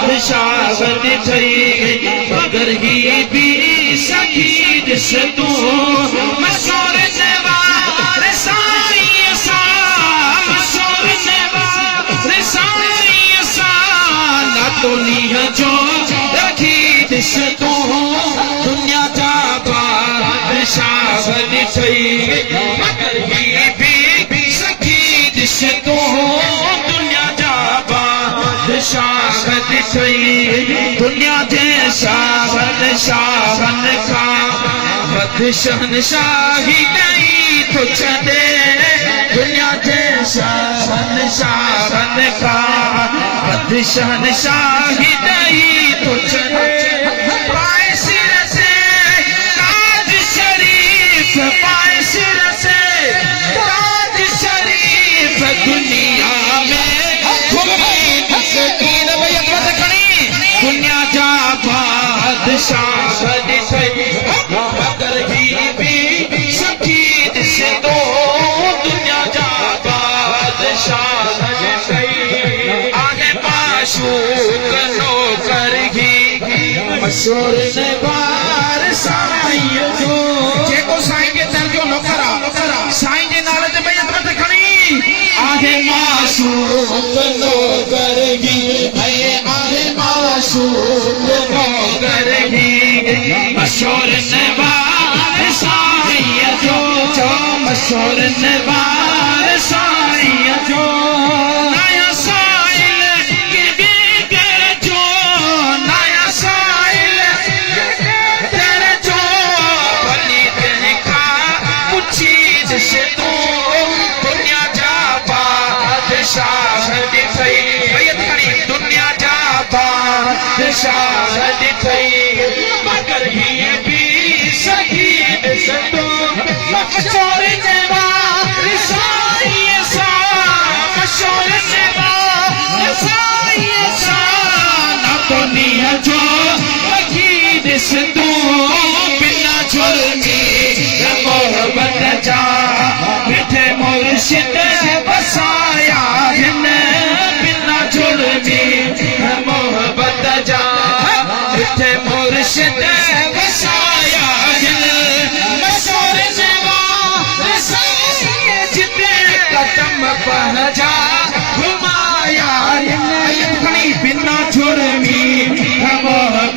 बादशाह ॾिठई मगर ही बि सखी ॾिस तूं मशहूर नवार साईं सां मशहूर नवार साईं सां नातो नीह जो रखी ॾिस तूं दुनिया जा बादशाह ॾिठई मगर ही बि सखी ॾिस तूं दुनिया जा बादशाह ॾिठई दुनिया जे शाहन शाहन खां वध शहनशाही ॾेई थो छॾे दुनिया जे शाहन शाहन खां वध शहनशाही ॾेई थो छॾे पाए सिर ते ताज शरीफ पाए सिर ते ताज शरीफ दुनिया में दुनिया जा बादशाह ॾिठई मगर ही बि सखी ॾिस तो दुनिया जा बादशाह ॾिठई आहे माशूक नौकर ही मशहूर नवार साईं जो जेको साईं जे दर जो नौकर आहे साईं जे नाले ते बैत मत खणी आहे माशूक नौकर ही आहे माशूक नौकर ही मशहूर नवार साईं जो मशहूर नवार साईं जो नया साइल के कर जो नया साइल कर जो भली देखा पुछी ॾिस तूं दुनिया जा बादशाह ॾिठई बैत खणी दुनिया जा बादशाह ॾिठई मगर ही बि सखी ॾिस तूं मशहूर नवार साईं सां मशहूर नवार साईं सां नातो नीह जो रखी ॾिस तूं बिना जुर्मी मोहबत जा मिठे मुर्शिद वसाया हिन बिना जुर्मी मोहबत जा मिठे मुर्शिद वसाया हिन मशहूर नवार साईं जिते कदम पहजा घुमाया हिन खणी बिना जुर्मी मोहबत